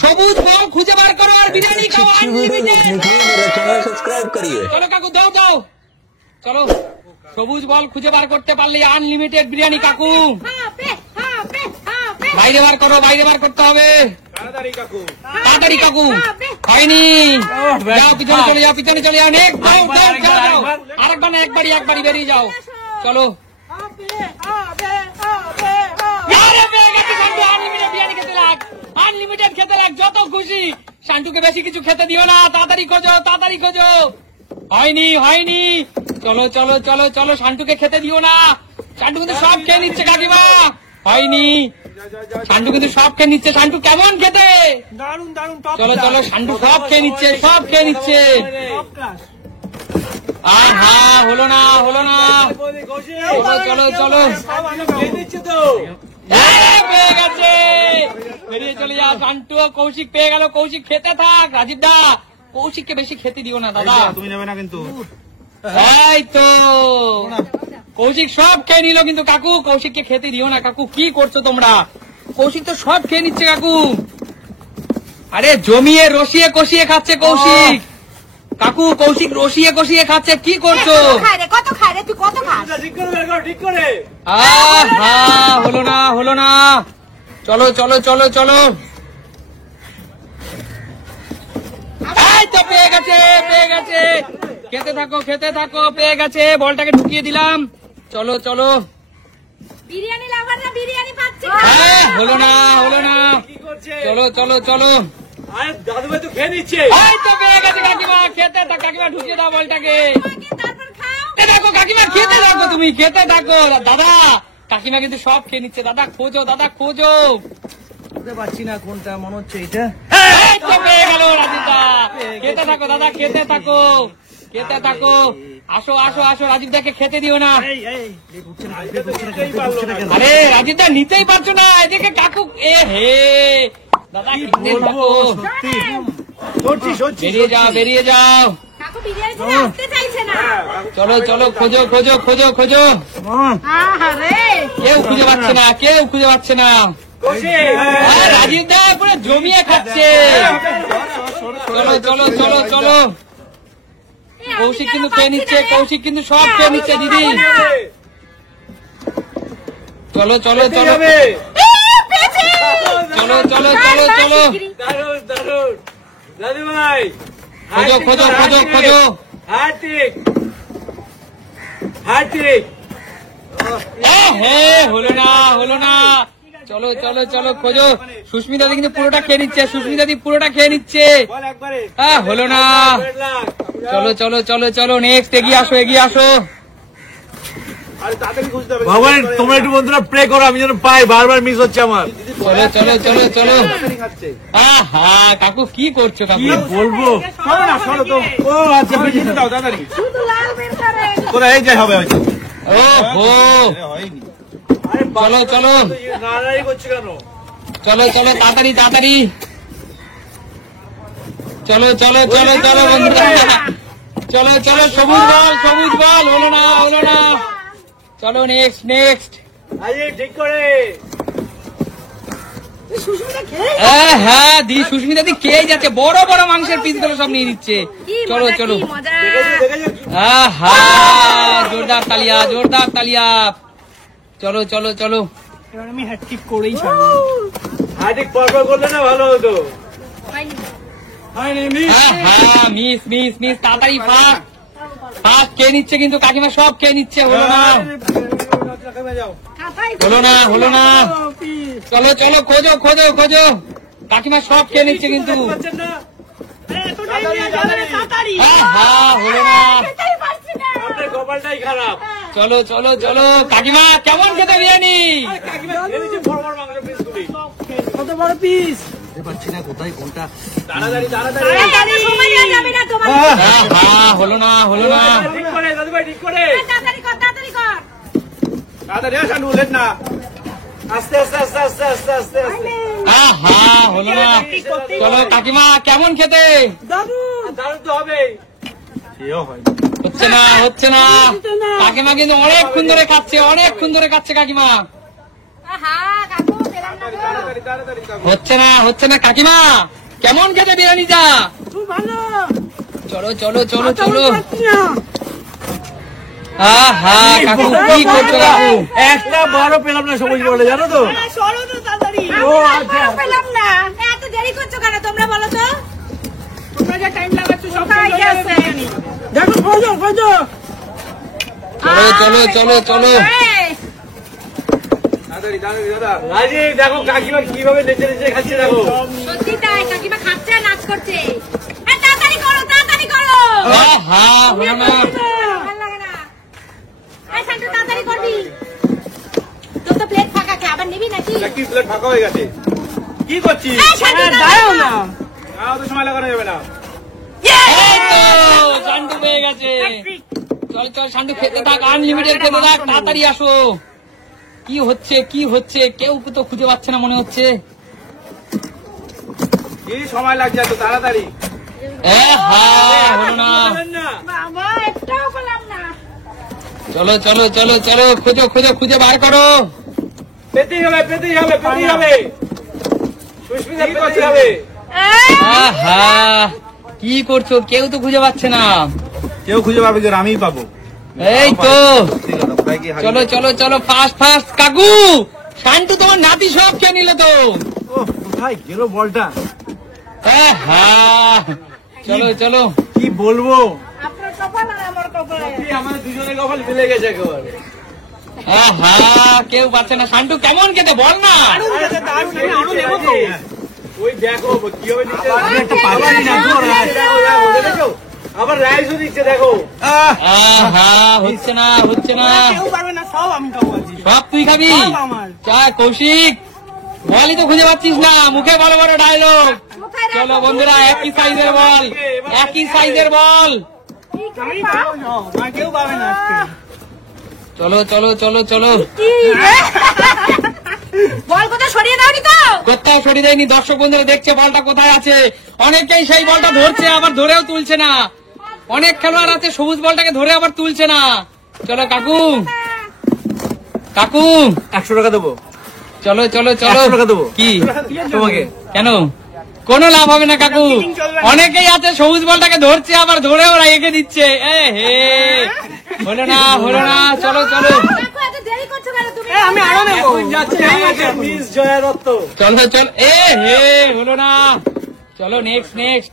সবুজ বল খুঁজে বার করো আর বিরিয়ানি খাও সাবস্ক্রাইব করিয়ে। চলো কাকু দাও দাও, চলো সবুজ বল খুঁজে বার করতে পারলে আনলিমিটেড বিরিয়ানি কাকু। বাইরে বার করো, বাইরে বার করতে হবে তাড়াতাড়ি কাকু। হয়নি, যাও পিছনে চলে যাও, পিছনে চলে যাও। আরেকবার না, একবারই বেরিয়ে যাও। চলো আনলিমিটেড খেতে লাগ, যত খুশি। শান্টুকে বেশি কিছু খেতে দিও না, তাড়াতাড়ি খোঁজো, তাড়াতাড়ি খোঁজো। হয়নি হয়নি, চলো চলো চলো চলো, শান্টুকে খেতে দিও না। শান্টু কিন্তু সব খেয়ে নিচ্ছে কাকিমা। হয়নি, শান্টু কিন্তু সব খেয়ে নিচ্ছে। শান্টু কেমন খেতে? চলো চলো, শান্টু সব খেয়ে নিচ্ছে, সব খেয়ে নিচ্ছে। হ্যাঁ হলো না, হলো না। চলো চলো চলো, পেয়ে গেছে, বেরিয়ে চলে যাও। শান্টু কৌশিক পেয়ে গেল। কৌশিক খেতে থাক। রাজীব দা, কৌশিককে বেশি খেতে দিও না দাদা। তুমি নেবে না কিন্তু। এই তো কৌশিক সব খেয়ে নিল কিন্তু কাকু। কৌশিককে খেতে দিও না কাকু, কি করছো তোমরা? কৌশিক তো সব খেয়ে নিচ্ছে কাকু। আরে জমিয়ে রসিয়ে কষিয়ে খাচ্ছে কৌশিক। কাকু কৌশিক রসিয়ে কষিয়ে খাচ্ছে, কি করছো? হলো না, হলো না। চলো চলো চলো চলো, এই তো পেয়ে গেছে, পেয়ে গেছে। খেতে থাকো, খেতে থাকো, পেয়ে গেছে। বলটাকে ঢুকিয়ে দিলাম। চলো চলো, বিরিয়ানি লাভাররা বিরিয়ানি পাচ্ছে। হলো না, হলো না। চলো চলো চলো, দাদু ভাই তো খেয়ে নিচ্ছে। এই তো পেয়ে গেছে কাকিমা। খেতে থাক কাকিমা, ঢুকিয়ে দাও বলটাকে। দেখো কাকিমা, খেতে থাকো, তুমি খেতে থাকো। দাদা কাকিমা কিন্তু সব খেয়ে নিচ্ছে। দাদা খোঁজো, দাদা খোঁজো। বুঝতে পারছি না কোনটা, মনে হচ্ছে এটা। এই তো পেয়ে গেল রাজীবদা। খেতে থাকো দাদা, খেতে থাকো, খেতে থাকো। আসো আসো আসো, রাজীবদাকে খেতে দিও না। আরে রাজীবদা নিতেই পারছো না, এদিকে কাকু। এ হে দাদা, খেতে থাকো। বেরিয়ে যাও, বেরিয়ে যাও। চলো চলো, খোঁজো খোঁজো খোঁজো খোঁজো। কেউ খুঁজে পাচ্ছে না, কেউ খুঁজে পাচ্ছে না। রাজীবদা পুরো জমিয়ে খাচ্ছে। চলো চলো চলো চলো, কৌশিক কিন্তু খেয়ে নিচ্ছে, কৌশিক কিন্তু সব খেয়ে নিচ্ছে দিদি। চলো চলো চলো চলো চলো চলো চলো, দাদু ভাই খোঁজো খোঁজো খোঁজো খোঁজো। হ্যাঁ ঠিক, হ্যাঁ ঠিক। হ্যাঁ হলো না, হলো না। চলো চলো চলো, খোঁজো। সুস্মিতা দি কিন্তু পুরোটা খেয়ে নিচ্ছে, সুস্মিতা দি পুরোটা খেয়ে নিচ্ছে। হ্যাঁ হলো না। চলো চলো চলো চলো, নেক্সট। এগিয়ে আসো, এগিয়ে আসো। ভগবান তোমরা একটু বন্ধুরা প্রে করো, আমি যেন পাই। বারবার মিস হচ্ছে আমার। চলো চলো চলো চলো। হ্যাঁ কাকু, কি করছো কাকু? বলবো ও আচ্ছা, দাও দাদারি তোরা এই যাই হবে হয়তো। ও হো, চলো চলো নাড়াড়ি করছে কেন? চলো চলো, তাড়াতাড়ি তাড়াতাড়ি। চলো চলো চলো চলো বন্ধুরা, চলো চলো। সবুজ বল, সবুজ বল। হলো না, হলো না। চলো নেক্সট, নেক্সট। ঠিক করে। হ্যাঁ দি, সুস্মিতা দি খেয়ে যাচ্ছে। বড় বড় মাংসের পিস গুলো সব নিয়ে নিচ্ছে। চলো চলো, জোরদার তালিয়া, জোরদার তালিয়া। চলো চলো চলো, আমি হ্যাটট্রিক করেই ছাড়বো। হ্যাটট্রিক পরপর করলে না ভালো হতো। মিস মিস মিস, তাড়াতাড়ি ফাস্ট ফাস্ট। খেয়ে নিচ্ছে কিন্তু কাকিমা, সব খেয়ে নিচ্ছে। হলো না, হলো না, হলো না। চলো চলো, খোঁজো খোঁজো খোঁজো। কাকিমা সব খেয়ে নিচ্ছে কিন্তু। হলো না। কপালটাই খারাপ। চলো চলো চলো, কাকিমা কেমন খেতে বিরিয়ানি? কত বড় পিস পাচ্ছি না, কোথায় কোনটা। হলো না, হলো না। ঠিক করে দাদু ভাই, ঠিক করে। তাড়াতাড়ি শানু, লেট না। আস্তে আস্তে আস্তে আস্তে আস্তে আস্তে আস্তে। হলো না। চলো কাকিমা কেমন খেতে? দারুণ তো হবে। হচ্ছে না, হচ্ছে না। কাকিমা কিন্তু অনেকক্ষণ ধরে খাচ্ছে, অনেকক্ষণ ধরে খাচ্ছে কাকিমা। তাড়াতাড়ি তাড়াতাড়ি কাকু। হচ্ছে না কাকিমা, কেমন খেতে বিরিয়ানিটা? চলো চলো চলো চলো। আহা কাকু, কি করছো কাকু? একটা বারো পেলাম না সবুজ বলে, জানো তো? ও আচ্ছা, পেলাম না। এত দেরি করছো কেন তোমরা বলো তো? কোথায় গেছে? দেখো খোঁজো খোঁজো। চলো চলো চলো চলো। এই, তাড়াতাড়ি তাড়াতাড়ি দাদা। রাজীব দেখো কাকিমা কিভাবে নেচে নেচে খাচ্ছে দেখো। সত্যি তাই, কাকিমা খাচ্ছে আর নাচ করছে। এই, তাড়াতাড়ি করো, তাড়াতাড়ি করো। আহা হলো না। ভালো লাগে না। এই, শান্তু, তাড়াতাড়ি করবি। তোর তো প্লেট ফাঁকা আছে, আবার নিবি নাকি? কি প্লেট ফাঁকা হয়ে গেছে? কি করছিস? এই, শান্তু, দাঁড়াও না। তো সময় লাগানো যাবে না। এই তো শান্টু পেয়ে গেছে। চল চল শান্টু, খেতে থাক, আনলিমিটেড খেতে থাক, তাড়াতাড়ি আসো। কি হচ্ছে কি হচ্ছে, কেউ তো খুঁজে পাচ্ছে না মনে হচ্ছে। কি সময় লাগছে এত তাড়াতাড়ি? হলো না। বাবা, একটাও পেলাম না। চলো চলো চলো চলো, খুঁজো খুঁজো খুঁজে বার করো। পেতেই হবে পেতেই হবে পেতেই হবে। সুস্মিতা পেতেই হবে। আহা কি করছো, কেউ তো খুঁজে পাচ্ছে না। কেউ খুঁজে পাবে কি, আমিই পাবো। এই তো চলো চলো চলো, ফাস্ট ফাস্ট। কাকু, শান্টু তোমার নাতি সব খেয়ে নিল তো। কোথায় গেল বলটা? আহা চলো চলো। কি বলবো, আপনার কপাল আর আমার কপাল। আমাদের দুজনের কপাল মিলে গেছে একেবারে। আহা কেউ পাচ্ছে না। শান্টু কেমন খেতে বল না। ওই দেখো কিভাবে দিচ্ছে, আবার রাইসও দিচ্ছে দেখো। আহা হচ্ছে না হচ্ছে না। সব তুই খাবি? চা কৌশিক, বলই তো খুঁজে পাচ্ছিস না, মুখে বড় বড় ডায়লগ। চলো বন্ধুরা, একই সাইজের বল, একই সাইজের বল। কেউ পাবে না। চলো চলো চলো চলো। বল কোথায় সরিয়ে দাওনি তো? কোথাও সরিয়ে দেয়নি, দর্শক বন্ধুরা দেখছে বলটা কোথায় আছে। অনেকেই সেই বলটা ধরছে আবার ধরেও তুলছে না। অনেক খেলোয়াড় আছে সবুজ বলটাকে ধরে আবার তুলছে না। চলো কাকু কাকু, 100 টাকা দেবো। চলো চলো চলো। 100 টাকা দেবো। কি তোমাকে কেন? কোনো লাভ হবে না কাকু, অনেকেই আছে সবুজ বলটাকে ধরছে আবার ধরেও রেখে দিচ্ছে। এ হে, হলো না হলো না। চলো চলো কাকু, এত দেরি করছো কেন তুমি? আমি আরো নেবো। মিস জয়া দত্ত। চলো চল। এ হে, হলো না। চলো নেক্সট নেক্সট।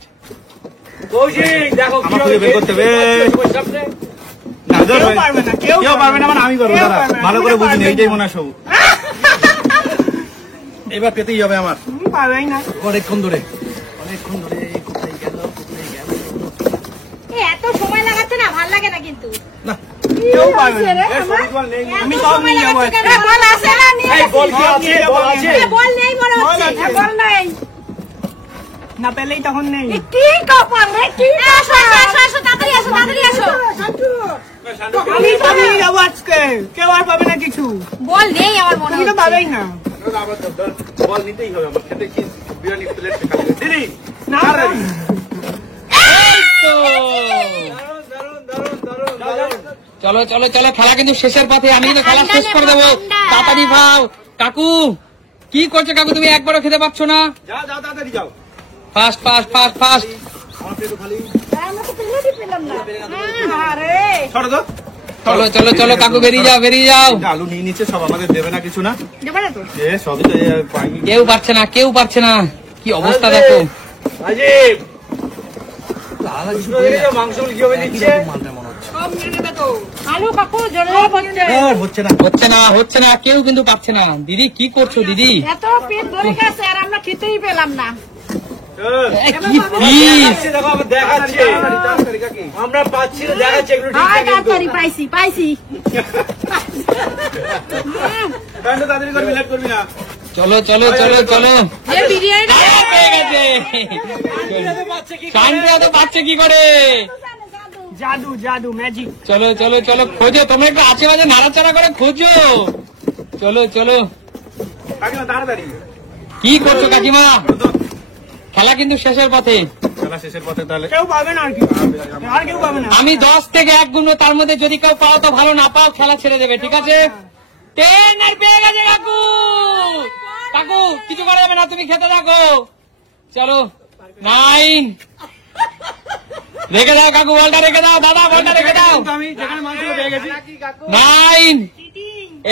কৌশিক দেখো কিভাবে বের করতে হবে। কেউ পারবে না, কেউ পারবে না, মানে আমি পারবো। দাঁড়া, ভালো করে বুঝিনি, এইটাই মনে হয় সবুজ। এবার পেতেই হবে আমার। পারবেই না অনেকক্ষণ ধরে, অনেকক্ষণ ধরে। কোথায় গেল কোথায় গেল? এই, এত সময় লাগাচ্ছে না, ভাল লাগে না কিন্তু। না কেউ পারবে না। আমি এত সব সময় নিয়ে যাবো। লাগাচ্ছে কেন? বল আছে না? নিয়ে এই বল আসি। কি আছে? বল আছে। এ, বল নেই মনে হচ্ছে। বল নেই। না পেলেই তখন নেই। এ, কি কপাল রে, কি আসো আসো আসো আসো, তাড়াতাড়ি আসো তাড়াতাড়ি আসো। আমি সব নিয়ে যাবো আজকে, কেউ আর পাবে না কিছু। বল নেই আমার মনে তুমি তো হচ্ছে। পাবেই না। বল নিতেই হবে আমার, খেতে কি বিরিয়ানি প্লেট খালি দিলি। না দারুণ তো দারুণ দারুণ দারুণ দারুণ। চলো চলো চলো, খেলা কিন্তু শেষের পথে। আমি তো খেলা শেষ করে দেবো, তাড়াতাড়ি খাও। কাকু কি করছো কাকু, তুমি একবারও খেতে পাচ্ছ না? যাও যাও তাড়াতাড়ি যাও। Fast fast fast fast. আমার পেট খালি। আমরা তো প্লেটই পেলাম না। আরে সরো তো। চলো চলো চলো কাকু, বেরিয়ে যাও বেরিয়ে যাও। আলু নিয়ে নিচ্ছে সব, আমাদের দেবে না কিছু না। দেবে না তো? এ সবই তো পাইনি। কেউ পারছে না কেউ পারছে না। কি অবস্থা দেখো। রাজীব মাংস কিভাবে দিচ্ছে? সব নিয়ে নেবে তো। আলু কাকু জলে পড়ছে। হচ্ছে না। হচ্ছে না হচ্ছে না, কেউ কিন্তু পাচ্ছে না। দিদি কি করছো দিদি? এত পেট ভরে গেছে আর আমরা খেতেই পেলাম না। এ, কি পিস। দেখো আবার দেখাচ্ছে। আমরা পাচ্ছি না, দেখাচ্ছে এগুলো ঠিক হাই না কিন্তু। তাড়াতাড়ি পাইছি পাইছি। কাণ্ড তাড়াতাড়ি করবি, লেট করবি না। চলো চলো চলো চলো। যে বিরিয়ানি পেয়ে গেছে। শান্তি তো পাচ্ছে কি করে? জাদু জাদু ম্যাজিক। চলো চলো চলো, খোঁজো তোমরা, একটু আশেপাশে নাড়াচাড়া করে খোঁজো। চলো চলো। কাকিমা তাড়াতাড়ি। কি করছো কাকিমা? খেলা কিন্তু শেষের পথে। খেলা শেষের পথে তাহলে। কেউ পাবে না আর কি, আর কেউ পাবে না। আমি 10 থেকে 1 গুণ, তার মধ্যে যদি কেউ পাও তো ভালো, না পাও খেলা ছেড়ে দেবে, ঠিক আছে? 10 আর পেয়ে গেছে কাকু। কাকু কিছু করা যাবে না, তুমি খেতে থাকো। চলো 9 রেখে দাও কাকু, বলটা রেখে দাও দাদা, বলটা রেখে দাও। কিন্তু আমি যেখানে মাল ছিল পেয়ে গেছি। 9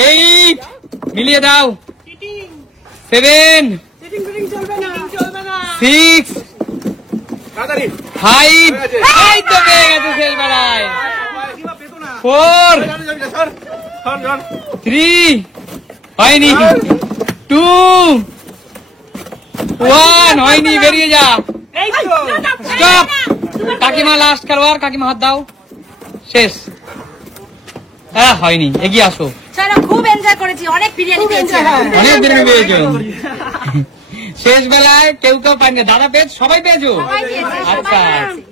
8 মিলিয়ে দাও, 7 6 তাড়াতাড়ি 5 এই তো পেয়ে গেছে শেষ বেলায়। 4 সর সর সর 3 হয়নি, 2 1 হয়নি, বেরিয়ে যা। এই তো স্টপ। কাকিমা লাস্ট খেলোয়াড়, কাকিমা হাত দাও। শেষ। হ্যাঁ হয়নি, এগিয়ে আসো। চলো, খুব এনজয় করেছি, অনেক বিরিয়ানি পেয়েছি। অনেক দিন পেয়েছো। শেষ বেলায় কেউ কেউ পায়নি, দাদা পেয়েছ, সবাই পেয়েছো। সবাই পেয়েছি, সবাই আচ্ছা পেয়েছি।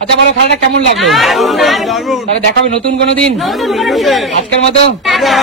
আচ্ছা বলো খেলাটা কেমন লাগলো? তাহলে দেখাবে নতুন কোনো দিন। আজকের মতো টাটা।